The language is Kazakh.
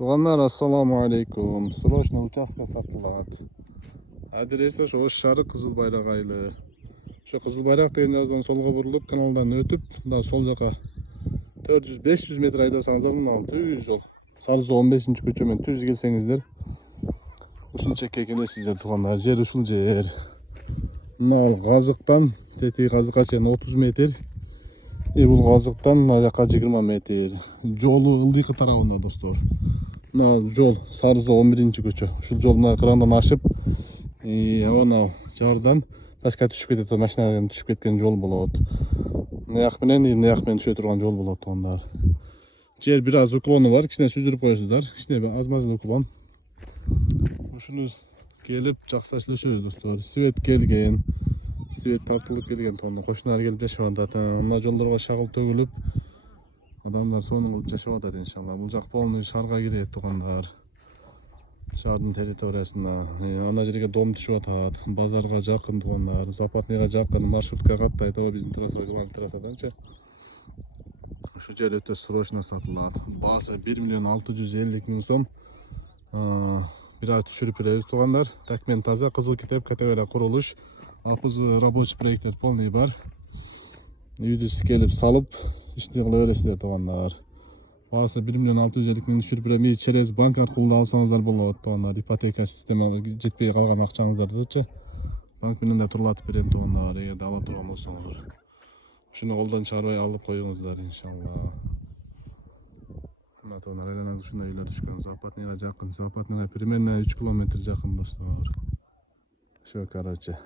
Tuğanlar assalamu alaikum. Srochno участка satıladi. Adresi şu Şarı Kızıl Bayrak aylı. Şu Kızıl Bayrak деген жаздан солға бұрылып, каналдан өтіп, мына сол жаққа 400-500 метр айдасаңыздар, мына түз жол. Сарызы 15-ші көшемен түз келсеңіздер, ушул чекке келесиздер туғандар. Жер ушул жер. Мына Қазықтан тетеги Қазыққа чейин 30 метр. Бул Қазықтан мына жаққа 20 метр. Жолу ылдыйкы тарабында достор. Мына жол Сарызы 11-ші көчө. Ушул жол мына крандан ашып, ана жардан паска түшүп кетет, машинадан түшүп кеткен жол болот. Мыяк менен түшө турган жол болот тугандар. Жер бир аз уклону бар, кичине сүзүрүп коесуздар. Кичине аз-маз уклон. Ушуну келип жакшылашөбүз достор. Свет келген, свет тартылып келген тугандар. Кошуналар келип жашап атат. Мына жолдорго шагыл төгүлүп, адамдар сонун кылып жашап атат иншалла. Бул жак полный шаарга кирет тугандар. Шаардын территориясына. Ана жерге дом түшүп атат. Базарга жакын тугандар, Западныйга жакын, маршрутка каттайт. Биздин трасса, главный трассаданчы. Ушу жер өтө срочно сатылат. Баасы 1.650.000 сом. Бир аз түшүрүп беребиз тугандар. Такмен таза, кызыл китеп, категория курулуш. Апыз рабочий проекттер полный бар. Үйдү келип салып, ишти кыла бересиздер тугандар. Баасы 1.650.000 түшүрүп берем. Через банк аркылуу алсаңыздар болот тугандар. Ипотека системага жетпей калган акчаңыздардычы банк менен да турулатып берем тугандар. Эгерде ала турган болсоңуздар. Ушуну колдон чыгарбай алып коюңуздар иншалла. Мына тугандар айланат ушундай үйлөр түшкөн. Западныйга жакын. Западныйга примерно 3 километр жакын достор. Ошо короче.